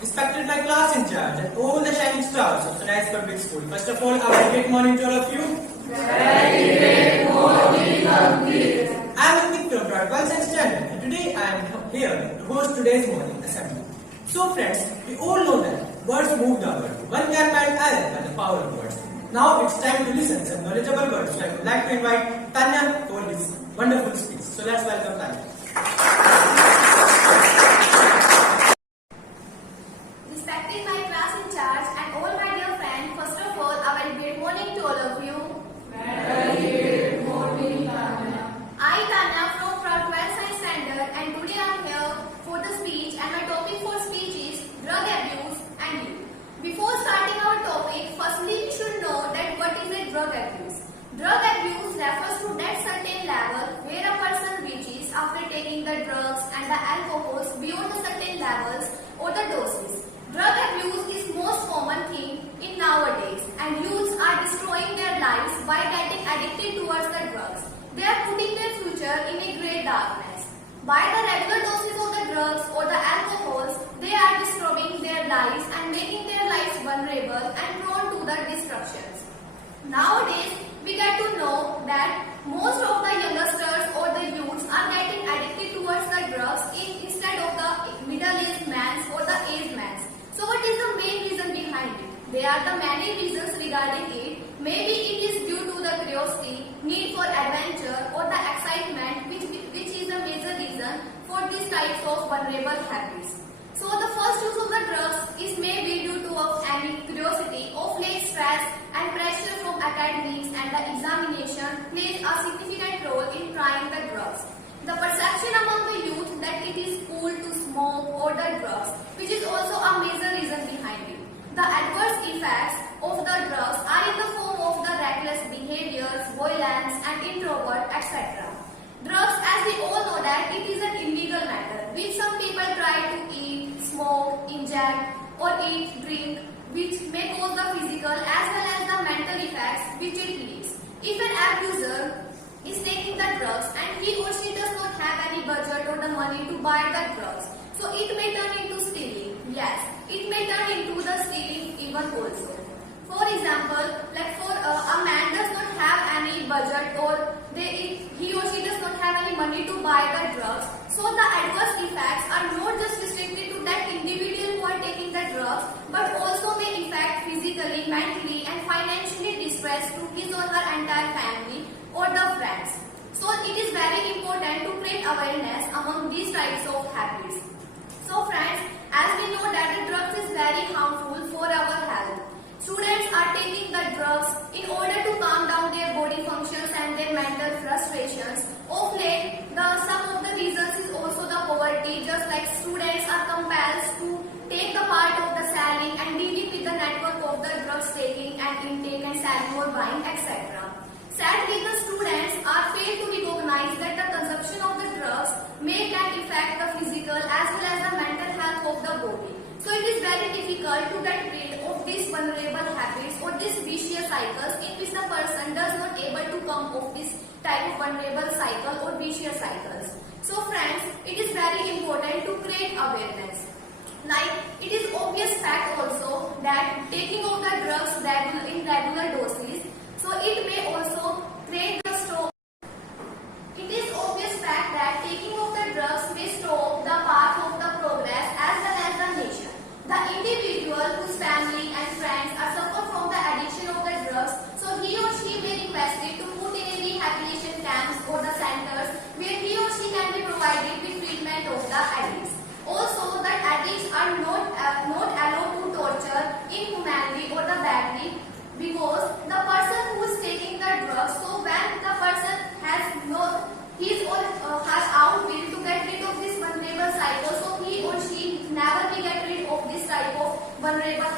Respected my class in charge and all the shining stars of tonight's public school. First of all, a very great morning to all of you. Very great morning, Ankit. I am Ankit from Broadwell Science Standard and today I am here to host today's morning assembly. So friends, we all know that words move the world. One can find Alan by the power of words. Now it's time to listen some knowledgeable words. So I would like to invite Tanya for this wonderful speech. So let's welcome Tanya. Respecting my class in charge and all my dear friends, first of all, a very great morning to all of you. Very great morning, Tanya. I, Tanya, from Broadwell Science Standard, and today I am here for the speech, and my topic for speech is drug abuse and youth. Before starting our topic, firstly we should know that what is a drug abuse. Drug abuse refers to that certain level where a person reaches after taking the drugs and the alcohols beyond the certain levels or the doses. Drug abuse is most common thing in nowadays, and youths are destroying their lives by getting addicted towards the drugs. They are putting their future in a great darkness. By the regular doses of the drugs or the alcohols, they are destroying their lives and making their lives vulnerable and prone to the destructions. Nowadays, we get to know that most of the youngsters or the youths are getting addicted towards the drugs instead of the middle-aged men or the aged men. So what is the main reason behind it? There are the many reasons regarding it. Maybe it is due to the curiosity, need for adventure or the excitement which is a major reason for these types of vulnerable habits. So the first use of the drugs is maybe due to any curiosity. Of late, stress and pressure from academics and the examination plays a significant role in trying the drugs. The perception among the youth that it is cool to smoke or the drugs, which is also a major reason behind it. The adverse effects of the drugs are in the form of the reckless behaviors, violence and introvert, etc. Drugs, as we all know that it is an illegal matter, which some people try to eat, smoke, inject or eat, drink, which may cause the physical as well as the mental effects which it leaves. If an abuser is taking the drugs and he or she does not have any budget or the money to buy the drugs, so it may turn into stealing. Yes, it may turn into the stealing even also. For example, like for a man does not have any budget or he or she does not have any money to buy the drugs, so the adverse effects are not just restricted to that individual who are taking the drugs, but also may affect physically, mentally and financially distress to his or her entire family or the friends. So it is very important to create awareness among these types of habits. So friends, as we know that the drugs is very harmful for our health. Students are taking the drugs in order to calm down their body functions and their mental frustrations. Of late, some of the reasons is also the poverty, just like students are compelled to take the part of the selling and dealing with the network of the drugs taking and intake and selling or buying, etc. Sadly, the students are failed to recognize that the consumption of the drugs may can affect the physical as well as the mental health of the body. So it is very difficult to get rid of these vulnerable habits or these vicious cycles in which the person does not able to come off this type of vulnerable cycle or vicious cycles. So friends, it is very important to create awareness. Like it is obvious fact also that taking of the drugs in regular doses, so it may also create the stroke. It is obvious fact that taking of the drugs may stop the path of the progress as well as the nation. The individual whose family and friends are suffer from the addiction of the drugs, so he or she may requested to put in a rehabilitation camps or the centers where he or she can be provided with treatment of the addicts. Also, the addicts are not allowed to torture inhumanly or the badly, because the person who is taking the drugs, so when the person has his or her outwill to get rid of this vulnerable cycle, so he or she never will get rid of this type of vulnerable